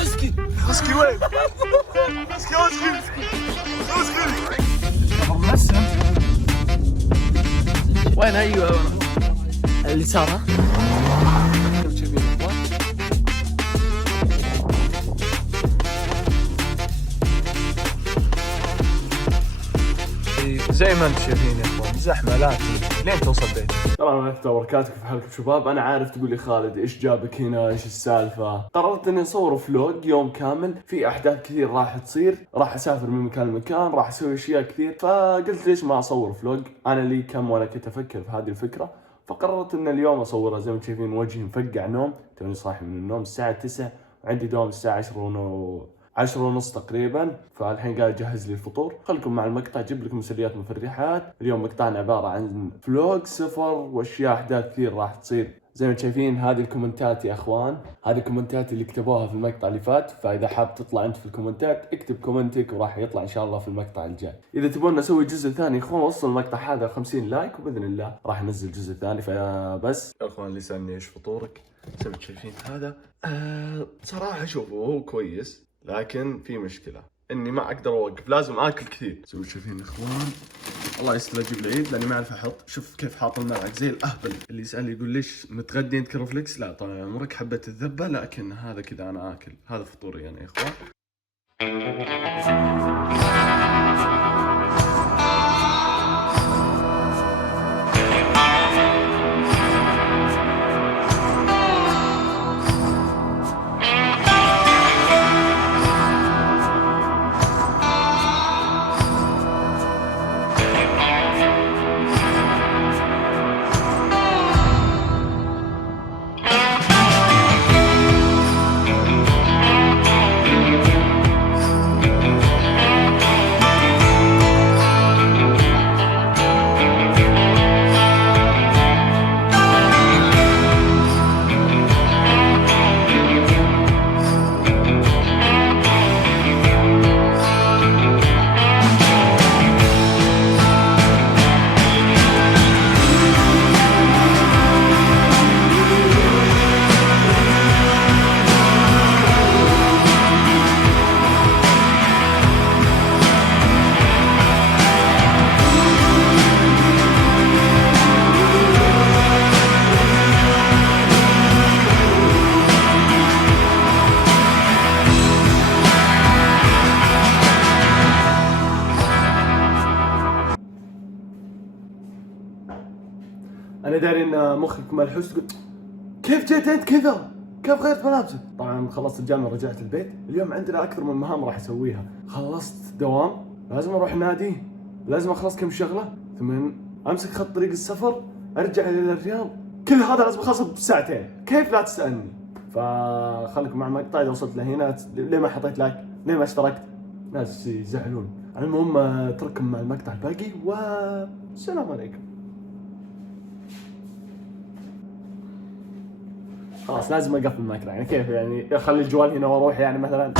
اوسكي اوسكي وين؟ اوسكي اوسكي وين؟ ايوه اليسار. ها زي ما انتم شايفين يا اخوان زحمه لا لين توصل بيتك. السلام عليكم وبركاته، كيف حالكم شباب؟ انا عارف تقول لي خالد ايش جابك هنا، ايش السالفه؟ قررت اني اصور فلوج يوم كامل في احداث كثير راح تصير، راح اسافر من مكان لمكان، راح اسوي اشياء كثير، فقلت ليش ما اصور فلوج؟ انا لي كم وانا كنت افكر في هذه الفكره، فقررت ان اليوم اصورها. زي ما شايفين وجهي مفقع نوم، توني صاحي من النوم الساعه 9 وعندي دوام الساعه 10:30 تقريبا، فالحين قاعد اجهز لي الفطور. خلكم مع المقطع، اجيب لكم مسليات مفرحات. اليوم مقطعنا عباره عن فلوج سفر واشياء احداث كثير راح تصير. زي ما شايفين هذه الكومنتات يا اخوان، هذه الكومنتات اللي كتبوها في المقطع اللي فات، فاذا حاب تطلع انت في الكومنتات اكتب كومنتك وراح يطلع ان شاء الله في المقطع الجاي. اذا تبون نسوي جزء ثاني يا اخوان وصل المقطع هذا 50 لايك وباذن الله راح ننزل جزء ثاني. فبس يا اخوان اللي سالني ايش فطورك، زي ما شايفين هذا صراحه شوفوا هو كويس، لكن في مشكلة اني ما اقدر اوقف، لازم اكل كثير. زي ما شايفين يا اخوان الله يستر اجيب العيد لاني ما اعرف احط. شوف كيف حاط الملعقة زي الاهبل. اللي يسأل يقول ليش متغدي انت كرفلكس؟ لا طال عمرك حبة الذبة، لكن هذا كذا انا اكل، هذا فطوري انا يا اخوان. انا داري ان مخك ملحوس، تقول كيف جيت انت كذا؟ كيف غيرت ملابسك؟ طبعا خلصت الجامعه رجعت البيت. اليوم عندنا اكثر من مهام راح اسويها. خلصت دوام لازم اروح نادي، لازم اخلص كم شغله، ثم امسك خط طريق السفر، ارجع الى الرياض. كل هذا لازم اخلصه بساعتين. كيف لا تسالني؟ فخليكم مع المقطع. اذا وصلت لهنا ليه ما حطيت لايك؟ ليه ما اشتركت؟ ناس يزعلون. المهم اترككم مع المقطع الباقي والسلام عليكم. خلاص لازم اقفل المقطع، يعني كيف يعني اخلي الجوال هنا واروح يعني مثلا؟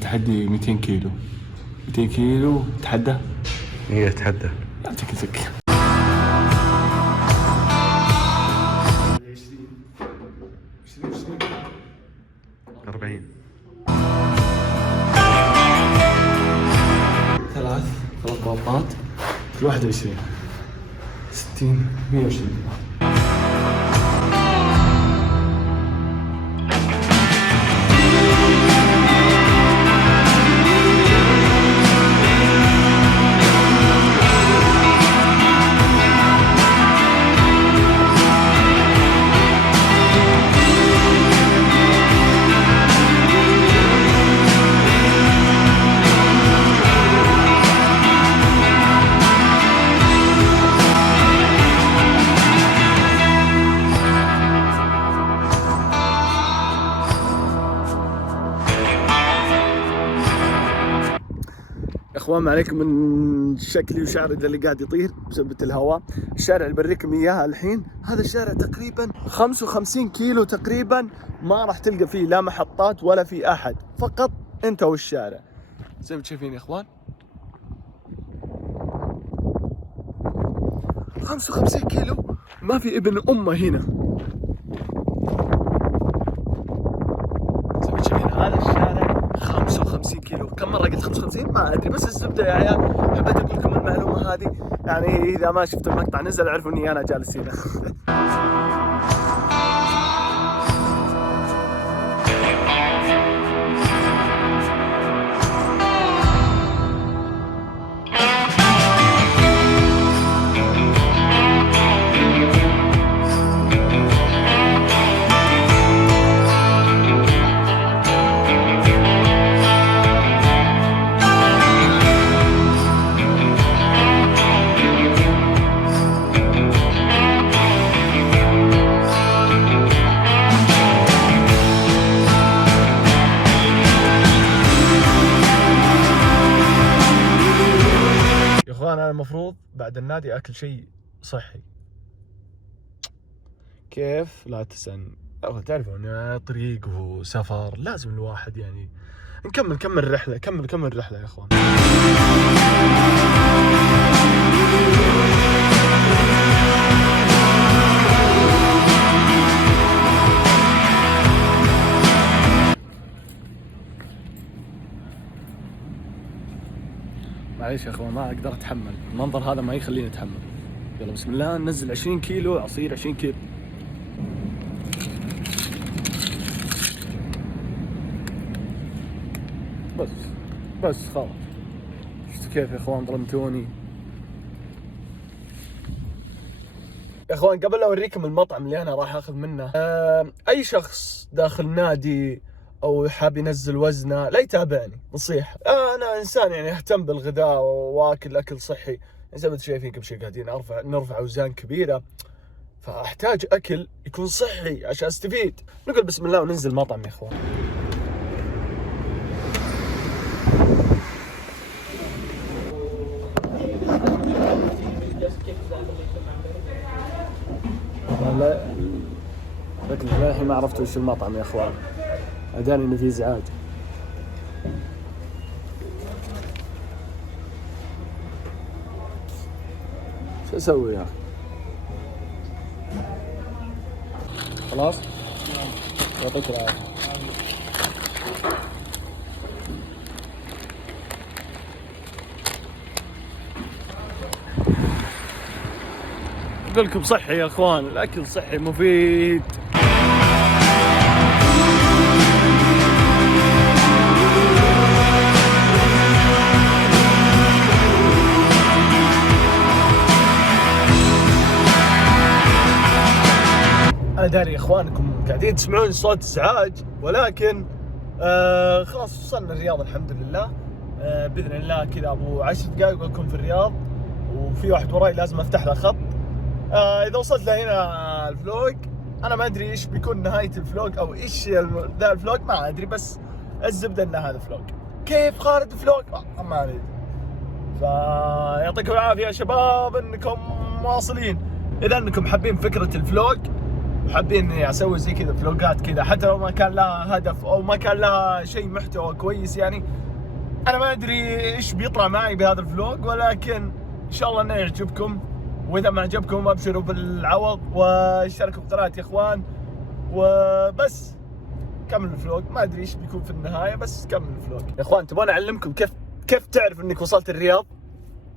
تحدي 200 كيلو. 200 كيلو تحدى؟ ايه تحدى. يعطيك العافية. 40 ثلاث بابات في 21 60 120. اخوان ما عليكم من شكلي وشعري اللي قاعد يطير بسبب الهواء. الشارع اللي بريكم اياها الحين هذا الشارع تقريبا 55 كيلو تقريبا، ما راح تلقى فيه لا محطات ولا في احد، فقط انت والشارع. زي ما تشوفين يا اخوان 55 كيلو، ما في ابن امه هنا. زي ما تشوفين هذا الشارع 55 كيلو. كم مرة قلت 55؟ ما ادري، بس الزبدة يا عيال حبيت اقول لكم المعلومة هذه، يعني اذا ما شفتوا المقطع نزل اعرفوا اني انا جالس هنا. انا المفروض بعد النادي اكل شيء صحي. كيف؟ لا تسألني، تعرفون طريق وسفر لازم الواحد يعني نكمل الرحله، كمل الرحله يا اخوان. معليش يا اخوان ما اقدر اتحمل المنظر هذا، ما يخليني اتحمل. يلا بسم الله ننزل 20 كيلو عصير 20 كيلو. بس خلاص. شفتوا كيف يا اخوان ظلمتوني يا اخوان. قبل لا اوريكم المطعم اللي انا راح اخذ منه، اي شخص داخل نادي او حاب ينزل وزنه لا يتابعني، نصيحه. انا انسان يعني اهتم بالغذاء واكل اكل صحي، زي ما انتم شايفين كم شيء قاعدين نرفع اوزان كبيره، فاحتاج اكل يكون صحي عشان استفيد. نقول بسم الله وننزل المطعم يا اخوان. لكن للحين ما عرفت وش المطعم يا اخوان، اداني انه في ازعاج. شو اسوي يا اخي؟ خلاص؟ يعطيك العافية. اقول لكم صحي يا اخوان، الاكل صحي مفيد. انا داري يا اخوان انكم قاعدين تسمعون صوت ازعاج، ولكن خلاص وصلنا الرياض الحمد لله. باذن الله كذا ابو 10 دقائق واكون في الرياض، وفي واحد وراي لازم افتح له خط. اذا وصلت لهنا الفلوج انا ما ادري ايش بيكون نهايه الفلوج او ايش ذا الفلوج، ما ادري، بس الزبده ان هذا فلوج. كيف خالد فلوج؟ ما ادري. فيعطيكم العافيه يا شباب انكم واصلين. اذا انكم حابين فكره الفلوج وحابين اني اسوي زي كذا فلوجات كذا، حتى لو ما كان لها هدف او ما كان لها شيء محتوى كويس، يعني انا ما ادري ايش بيطلع معي بهذا الفلوج، ولكن ان شاء الله انه يعجبكم. واذا ما عجبكم ابشروا بالعوض واشتركوا بقناتي يا اخوان. وبس كمل الفلوج، ما ادري ايش بيكون في النهايه، بس كمل الفلوج يا اخوان. تبون اعلمكم كيف تعرف انك وصلت الرياض؟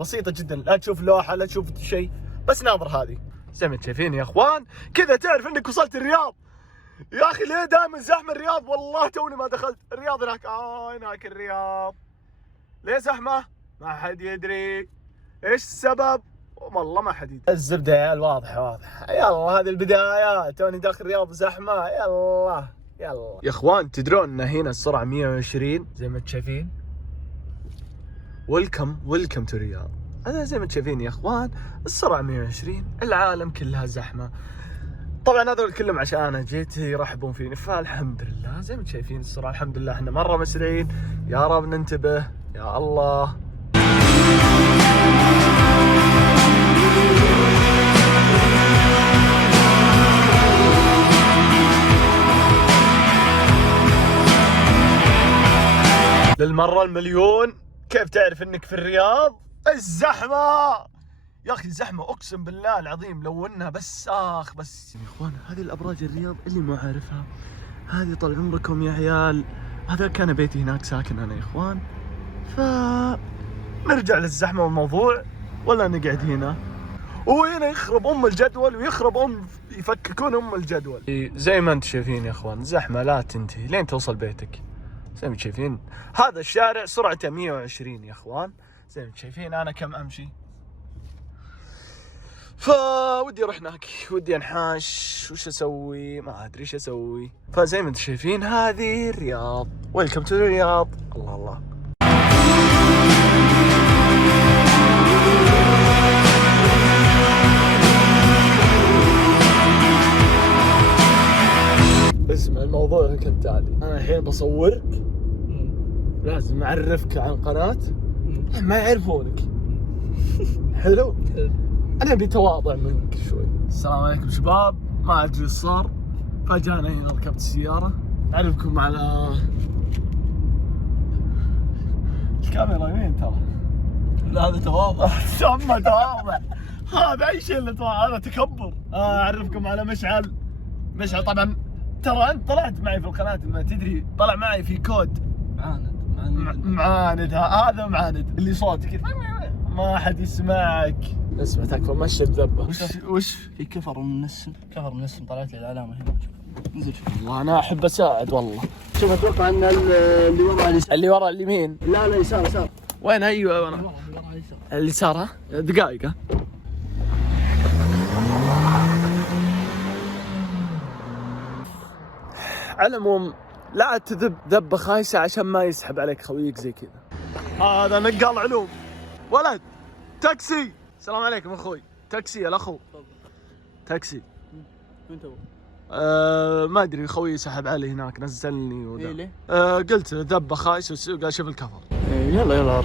بسيطه جدا، لا تشوف لوحه لا تشوف شيء، بس ناظر هذه زي ما شايفين يا اخوان كذا تعرف انك وصلت الرياض. يا اخي ليه دائما زحمه الرياض؟ والله توني ما دخلت الرياض. هناك هناك الرياض ليه زحمه؟ ما حد يدري ايش السبب، والله ما حد يدري. الزبده يا عيال واضحه. يلا هذه البدايه، توني داخل الرياض زحمه. يلا يا اخوان تدرون ان هنا السرعه 120 زي ما شايفين. ويلكم تو الرياض. هذا زي ما شايفين يا اخوان السرعه 120، العالم كلها زحمه. طبعا هذول كلهم عشان انا جيت يرحبون فيني، فالحمد لله زي ما شايفين السرعه الحمد لله احنا مره مسرعين. يا رب ننتبه يا الله. للمره المليون، كيف تعرف انك في الرياض؟ الزحمه يا اخي زحمه اقسم بالله العظيم، لو انها بس بس يا اخوان هذه الابراج الرياض اللي ما عارفها، هذه طال عمركم يا عيال، هذا كان بيتي هناك ساكن انا يا اخوان. نرجع للزحمه والموضوع ولا نقعد هنا؟ وهنا يخرب الجدول ويخرب يفككون الجدول. زي ما انتم شايفين يا اخوان زحمه لا تنتهي لين توصل بيتك. زي ما انتم شايفين هذا الشارع سرعته 120 يا اخوان، زي ما انتم شايفين انا كم امشي. فودي اروح هناك، ودي انحاش، وش اسوي؟ ما ادري ايش اسوي. فزي ما انتم شايفين هذه الرياض، ويلكم تو الرياض. الله الله. اسمع الموضوع كالتالي، انا الحين بصورك، لازم اعرفك عن قناة ما يعرفونك. حلو؟ انا ابي تواضع منك شوي. السلام عليكم شباب، ما ادري ايش صار، فجأة هنا ركبت السيارة، اعرفكم على الكاميرا يمين ترى. لا هذا تواضع. ثم تواضع، هذا اي شيء اللي تواضع، هذا تكبر. اعرفكم على مشعل. طبعا ترى انت طلعت معي في القناة، ما تدري طلع معي في كود معاند. هذا معاند اللي صوت كذا ما حد يسمعك. اسمع تكفى مشي الذبة. وش في كفر من السم، طلعت لي العلامة هنا. انزل شوف. والله انا احب اساعد والله. شوف اتوقع ان اللي ورا اليمين. لا يسار. وين؟ ايوه انا اليسار. ها دقائق. على العموم لا تذب ذبة خايسة عشان ما يسحب عليك خويك زي كذا. هذا نقال علوم ولد. تاكسي. السلام عليكم اخوي. تاكسي الاخو. تاكسي. وين تو؟ ما ادري خوي سحب علي هناك نزلني وذا. إيه ليه؟ قلت ذبة خايس وقال شوف الكفر. يلا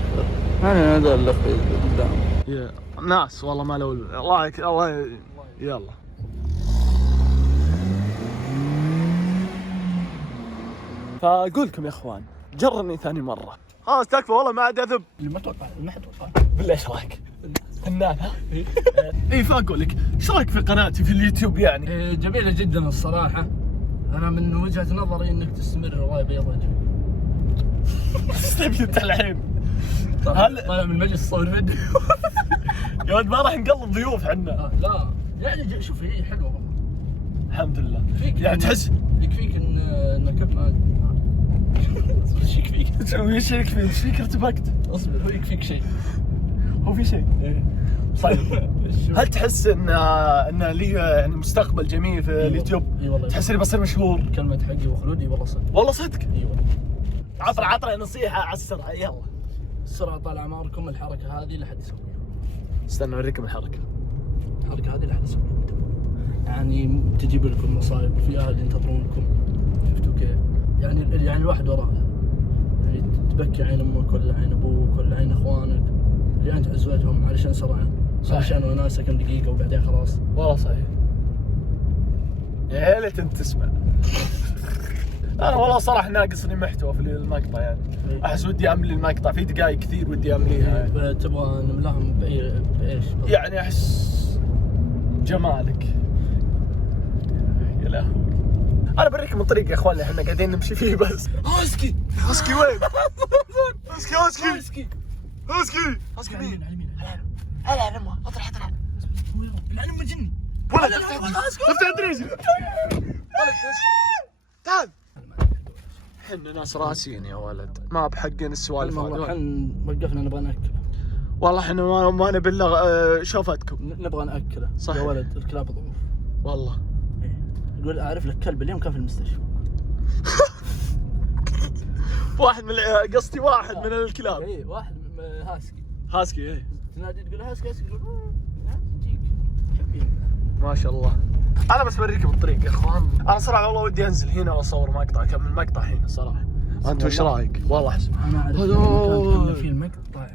انا هذا اللي قدام. يا ناس والله ما له الله. يلا فاقول لكم يا اخوان جرني ثاني مرة، خلاص تكفى والله ما عاد اذب. ما حد توقع بالله ايش رايك؟ فنان ها؟ اي فاقول لك ايش رايك في قناتي في اليوتيوب يعني؟ جميلة جدا الصراحة. انا من وجهة نظري انك تستمر رواية بيض وجه. ايش تبي انت الحين؟ طالع من المجلس صور فيديو. يا ولد ما راح نقلب ضيوف عنا. لا يعني شوف هي حلوة والله. الحمد لله. يعني تحس يكفيك انك ما ايش يكفيك؟ ايش يكفي؟ ايش فيك ارتبكت؟ اصبر هو يكفيك شيء. هو في شيء؟ طيب هل تحس ان لي يعني مستقبل جميل في اليوتيوب؟ اي والله. تحس اني بصير مشهور؟ كلمة حقي وخلودي والله صدق. والله صدق؟ اي والله. عطنا نصيحة على السرعة يلا. السرعة طال اعماركم، الحركة هذه لا حد يسويها. استنى اوريكم الحركة. الحركة هذه لا حد يسويها. يعني تجيب لكم مصايب، في اهل ينتظرونكم. شفتوا كيف؟ يعني الواحد وراها. يعني تبكي عين امك ولا عين ابوك ولا عين اخوانك اللي انت عزوتهم علشان سرعة، علشان وناسة كم دقيقة وبعدين خلاص. والله صحيح. يا ليت انت تسمع. انا والله صراحة ناقصني محتوى في المقطع يعني. احس ودي املي المقطع، في دقائق كثير ودي امليها يعني. تبغى نملاهم بايش؟ يعني احس جمالك. يا لهوي. انا بريكم الطريق يا اخوان اللي احنا قاعدين نمشي فيه بس. هاسكي وين؟ هاسكي مين؟ على اليمين. هلا لما اطلع العلم مجني. ولا افتح دريجي. تعال. احنا ناس راسين يا ولد، ما بحقين السوالف والله هذه. احنا وقفنا نبغى ناكله. والله احنا ما نبي الا شوفتكم. نبغى ناكله. صحيح. يا ولد الكلاب ضعوف. والله. يقول اعرف لك كلب اليوم كان في المستشفى. واحد من قصدي واحد من الكلاب. اي واحد هاسكي ايه. تنادي تقول هاسكي يقول تجيك حبيبي. ما شاء الله. انا بس بريكم الطريق يا اخوان. انا صراحه والله ودي انزل هنا واصور مقطع، اكمل مقطع هنا صراحه. انت وش رايك؟ والله احسن. انا اعرف كنا في المقطع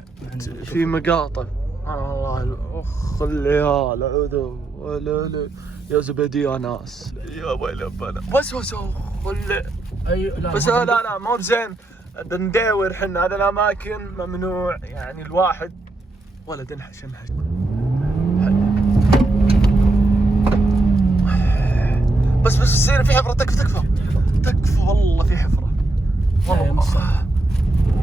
في مقاطع. والله اخ العيال اعوذ ولا يا زبدي يا ناس يا ويل بنا. بس ايوه لا بس لا مو بزين. بندور حنا هذه الاماكن ممنوع يعني الواحد. ولد انحش بس سير في حفرة. تكفى والله في حفرة والله.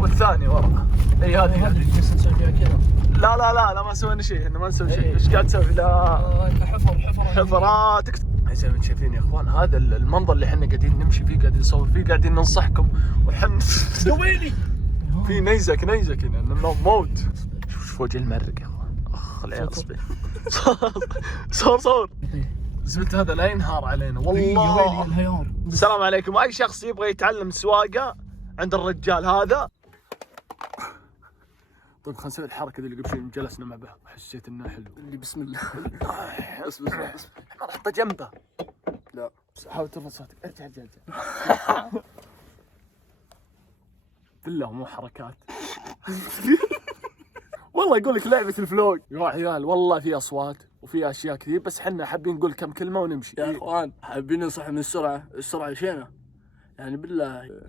والثاني ورا. اي هذه بس نسوي فيها كذا. لا ما سوينا شيء. احنا ما نسوي شيء. ايش قاعد تسوي؟ لا حفرات. زي ما انتم شايفين يا اخوان، هذا المنظر اللي احنا قاعدين نمشي فيه، قاعدين نصور فيه، قاعدين ننصحكم وحن دويني في نيزك هنا موت. شوف وجه المرق يا اخوان. العيال اصبر. صور زبلت هذا لا ينهار علينا والله. الهيار. السلام عليكم. اي شخص يبغى يتعلم السواقه عند الرجال هذا. طيب خلينا نسوي الحركه اللي قبل شوي جلسنا مع بعض حسيت انه حلو. اللي بسم الله. اصبر ما راح احطه جنبه. لا حاول ترفع صوتك. ارجع بالله مو حركات. والله يقول لك لعبه الفلوج يا عيال. والله في اصوات وفي اشياء كثير، بس حنا حابين نقول كم كلمه ونمشي يا اخوان. حابين ننصح من السرعه شينا يعني بالله.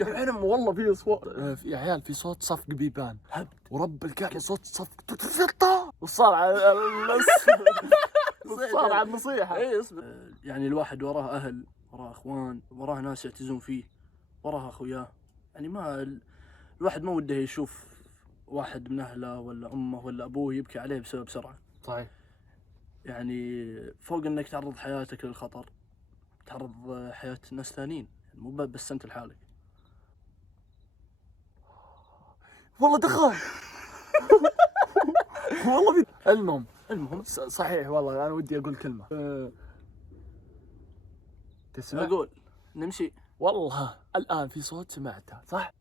العلم والله في اصوات يا عيال. في صوت صفق بيبان ورب الكعبه صوت صفق وصار على النصيحه. اي اصبر. يعني الواحد وراه اهل، وراه اخوان، وراه ناس يعتزون فيه، وراه اخوياه. يعني ما الواحد ما وده يشوف واحد من اهله ولا امه ولا ابوه يبكي عليه بسبب سرعه. صحيح. يعني فوق انك تعرض حياتك للخطر، تعرض حياه ناس ثانيين، مو بس انت لحالك. والله دخل. والله المهم صحيح. والله انا ودي اقول كلمه. تسمع؟ اقول نمشي. والله الان في صوت سمعته صح؟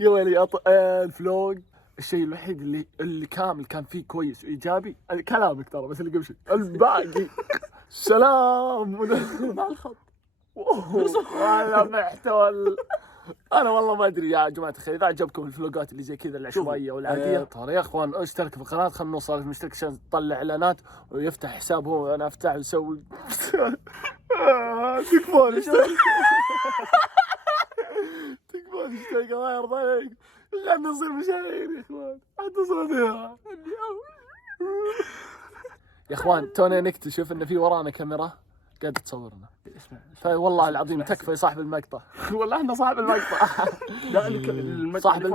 يا ويلي الفلوج الشيء الوحيد اللي كامل كان فيه كويس وايجابي كلامك ترى، بس اللي قبل شوي الباقي سلام مع الخط. ولا محتوى انا والله ما ادري يا جماعه الخير. اذا عجبكم الفلوجات اللي زي كذا العشوائيه والعاديه ترى يا اخوان اشترك في القناه. خلنا نوصل المشترك عشان تطلع اعلانات ويفتح حساب هو وانا افتح ويسوي. تكفون اشترك الله يرضى عليك. خلنا نصير مشاهير يا اخوان. حتصل فيها يا اخوان. تونا نكتشف ان في ورانا كاميرا قاعده تصورنا. اسمع والله العظيم تكفى يا صاحب المقطع. والله احنا صاحب المقطع. لا صاحب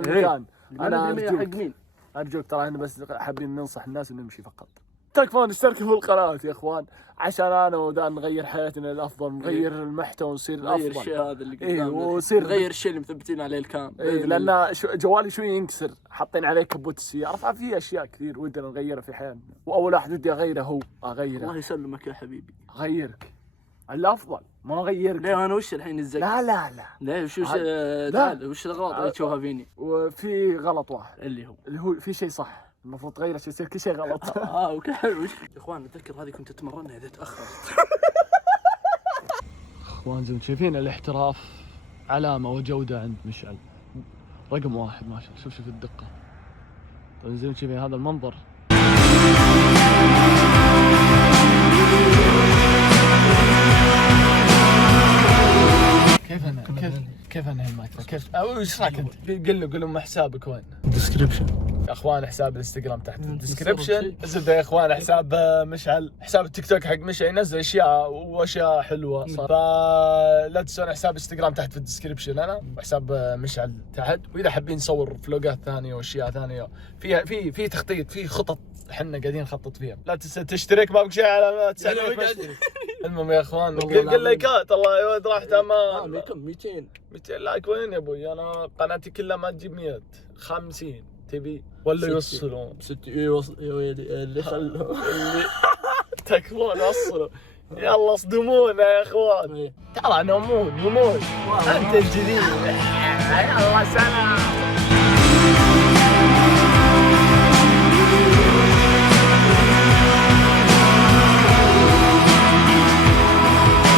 المكان. انا حق مين؟ ارجوك ترى احنا بس حابين ننصح الناس ونمشي فقط. تكفون اشتركوا في القناه يا اخوان عشان انا ودان نغير حياتنا للافضل، نغير المحتوى ونصير افضل. نغير الشيء هذا اللي قدامنا. وصير نغير الشيء اللي مثبتين عليه الكام. لان جوالي شوي ينكسر، حاطين عليه كبوت السياره، ففي اشياء كثير ودنا نغيرها في حياتنا، واول واحد ودي اغيره هو اغيره. الله يسلمك يا حبيبي. اغيرك الافضل ما اغيرك. ليه انا وش الحين الزق؟ لا ليه وش تعال وش الاغلاط اللي تشوفها فيني؟ وفي غلط واحد اللي هو في شيء صح المفروض تغيره عشان يصير كل شيء غلط. وكحلو. يا اخوان اتذكر هذه كنت اتمرنها اذا تاخرت. اخوان زي ما شايفين الاحتراف علامه وجوده عند مشعل رقم واحد ما شاء الله. شوف الدقه. طيب زي ما شايفين هذا المنظر. كيف انهي المقطع؟ كيف ايش رايك انت؟ قل لهم حسابك وين؟ ديسكربشن يا اخوان. حساب الانستغرام تحت الديسكربشن. زبده يا اخوان حساب مشعل، حساب التيك توك حق مشعل ينزل اشياء واشياء حلوه صار. لا تنسون حساب انستغرام تحت في الديسكربشن انا، وحساب مشعل تحت. واذا حابين نصور فلوجات ثانيه واشياء ثانيه فيها في تخطيط، في خطط احنا قاعدين نخطط فيها. لا تنسى تشترك، ما بك شيء على تسالك. المهم يا اخوان قل لايكات. الله يود راح تمام. كم 200 لايك وين يا ابوي؟ انا قناتي كلها ما تجيب 100 50 تبي ولا يوصلون 60 يوصل يا ويلي اللي خلوا تكفون وصلوا. يلا اصدمونا يا اخوان. ترى نمون انت الجديد. يلا سلام.